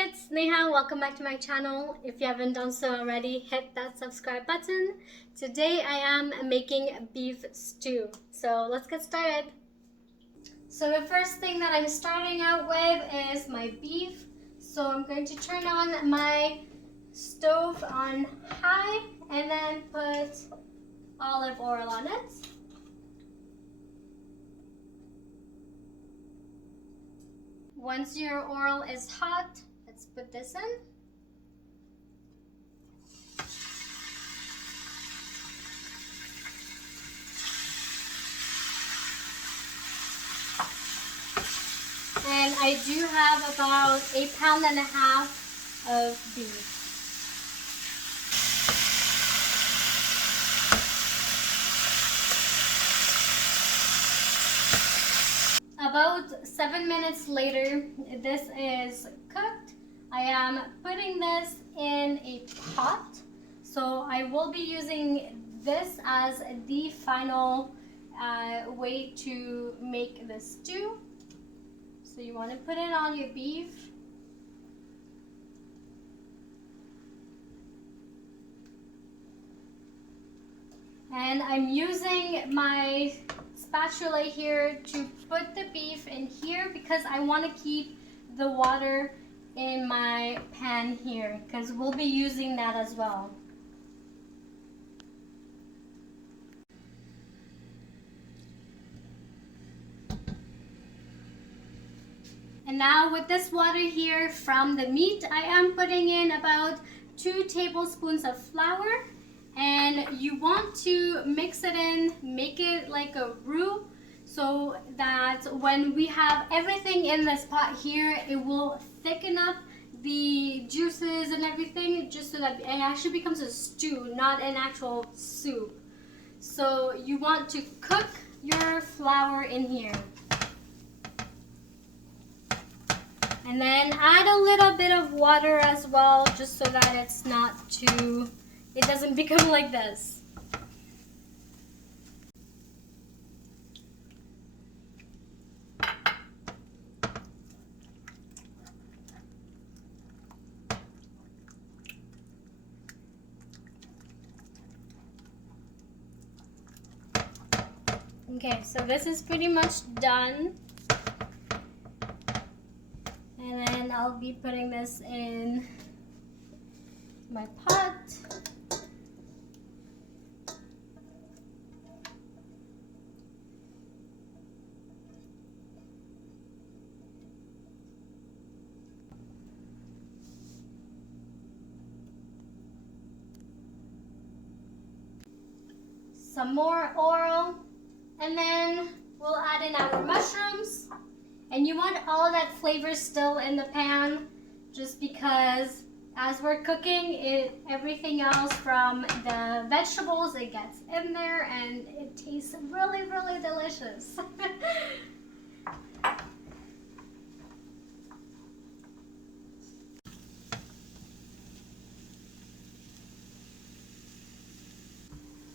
Hey, it's Neha. Welcome back to my channel. If you haven't done so already, hit that subscribe button. Today I am making beef stew. So let's get started. So the first thing that I'm starting out with is my beef. So I'm going to turn on my stove on high and then put olive oil on it. Once your oil is hot, let's put this in. And I do have about 1.5 pounds of beef. About 7 minutes later, this is cooked. I am putting this in a pot. So I will be using this as the final way to make the stew. So you want to put it on your beef. And I'm using my spatula here to put the beef in here because I want to keep the water in my pan here because we'll be using that as well. And now with this water here from the meat, I am putting in about 2 tablespoons of flour. And you want to mix it in, make it like a roux, so that when we have everything in this pot here, it will thicken up the juices and everything, just so that it actually becomes a stew, not an actual soup. So you want to cook your flour in here. And then add a little bit of water as well, just so that it's not too, it doesn't become like this. Okay, so this is pretty much done. And then I'll be putting this in my pot. Some more oil, and then we'll add in our mushrooms. And you want all that flavor still in the pan, just because as we're cooking everything else from the vegetables, it gets in there and it tastes really, really delicious.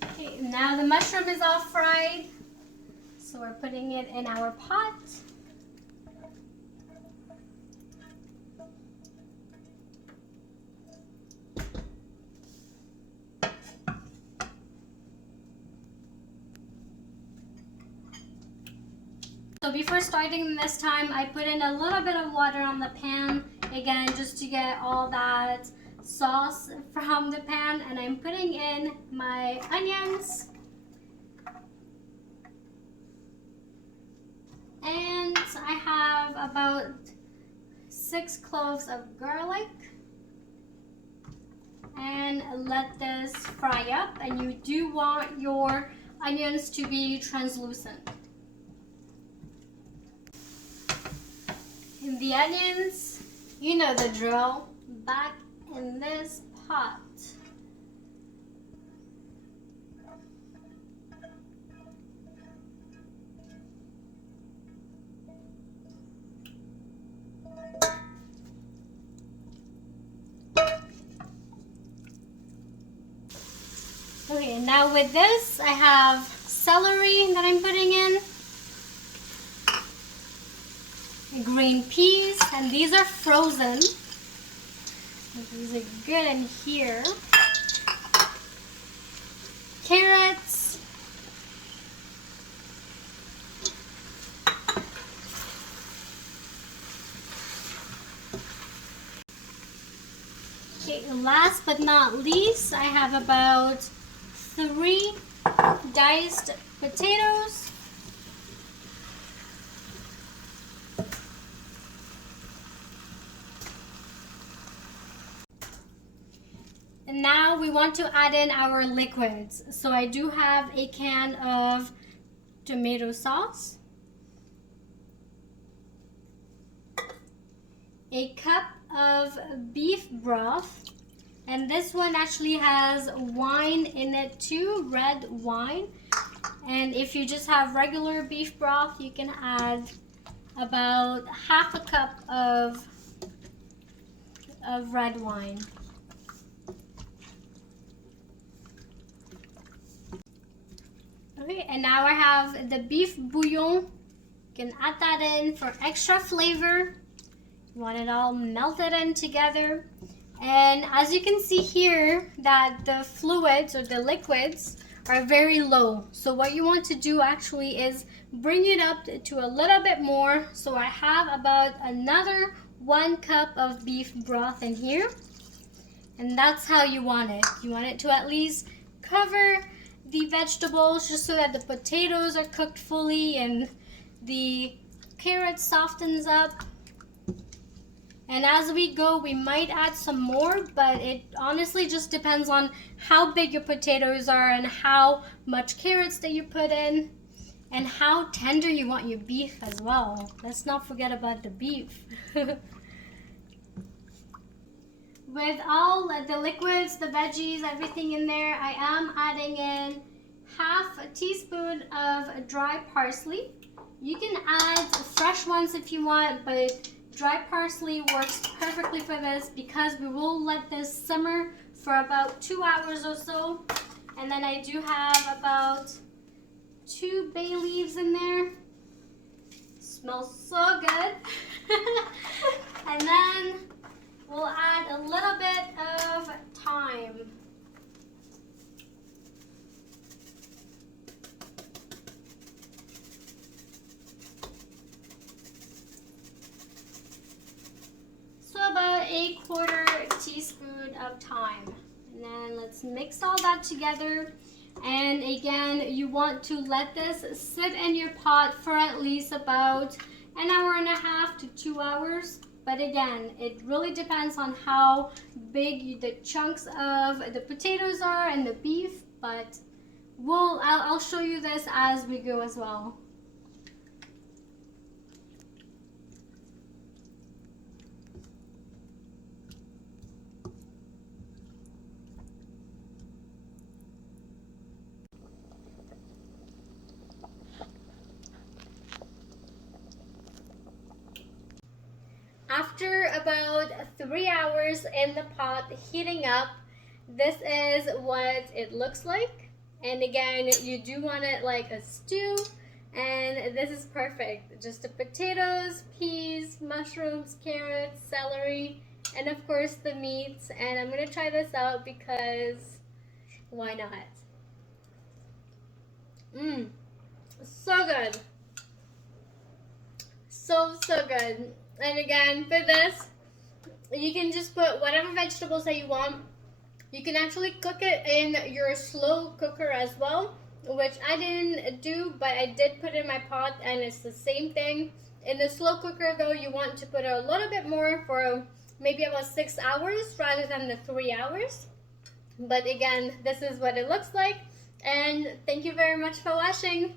Okay, now the mushroom is all fried, so we're putting it in our pot. So before starting this time, I put in a little bit of water on the pan, again, just to get all that sauce from the pan. And I'm putting in my onions. And I have about 6 cloves of garlic. And let this fry up. And you do want your onions to be translucent. And the onions, you know the drill, back in this pot. Okay, now with this, I have celery that I'm putting in. Green peas, and these are frozen. These are good in here. Carrots. Okay, last but not least, I have about 3 diced potatoes. And now we want to add in our liquids. So I do have a can of tomato sauce, a cup of beef broth, and this one actually has wine in it too, red wine. And if you just have regular beef broth, you can add about half a cup of red wine. Okay, and now I have the beef bouillon. You can add that in for extra flavor. You want it all melted in together. And as you can see here, that the fluids or the liquids are very low. So what you want to do actually is bring it up to a little bit more. So I have about another 1 cup of beef broth in here. And that's how you want it. You want it to at least cover the vegetables just so that the potatoes are cooked fully and the carrot softens up. And as we go, we might add some more, but it honestly just depends on how big your potatoes are and how much carrots that you put in and how tender you want your beef as well. Let's not forget about the beef. With all the liquids, the veggies, everything in there, I am adding in half a teaspoon of dry parsley. You can add fresh ones if you want, but dry parsley works perfectly for this because we will let this simmer for about 2 hours or so. And then I do have about 2 bay leaves in there. Smells so good. And then we'll add a little bit of thyme. So about 1/4 teaspoon of thyme. And then let's mix all that together. And again, you want to let this sit in your pot for at least about 1.5 to 2 hours. But again, it really depends on how big the chunks of the potatoes are and the beef, but I'll show you this as we go as well. After about 3 hours in the pot heating up, this is what it looks like. And again, you do want it like a stew, and this is perfect. Just the potatoes, peas, mushrooms, carrots, celery, and of course the meats. And I'm gonna try this out because why not? So good. So good. And again, for this, you can just put whatever vegetables that you want. You can actually cook it in your slow cooker as well, which I didn't do, but I did put in my pot, and it's the same thing. In the slow cooker though, you want to put a little bit more for maybe about 6 hours rather than the 3 hours. But again, this is what it looks like, and thank you very much for watching.